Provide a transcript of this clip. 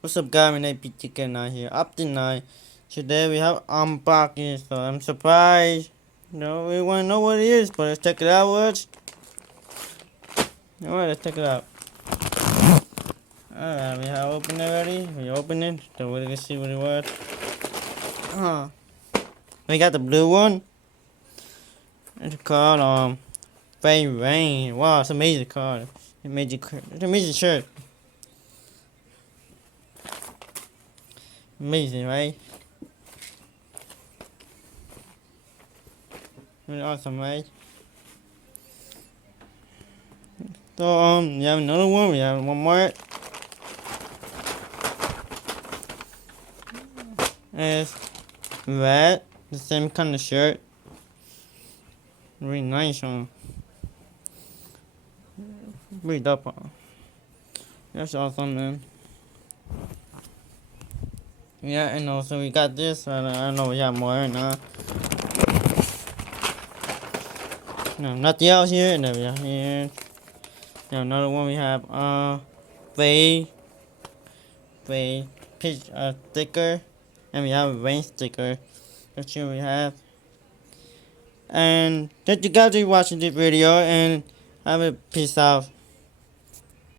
What's up guys, my name is PTK9 here, up to 9. Today we have unboxing, so I'm surprised. No, we wanna know what it is, but let's check it out, Woods. Alright, let's check it out. Alright, we have opened it already. We opened it, so we're gonna see what it was. We got the blue one. It's called Faze Rain. Wow, it's an amazing card. It's an amazing shirt. Amazing, right? Really awesome, right? So we have another one. We have one more. It's red, the same kind of shirt. Really nice one. Really dope one. That's awesome, man. Yeah, and also we got this. I don't know, we have more now. No, nothing else here. And then we have here. Now another one we have Faze pitch sticker, and we have a rain sticker. That's what we have. And thank you guys for watching this video, and have a peace out.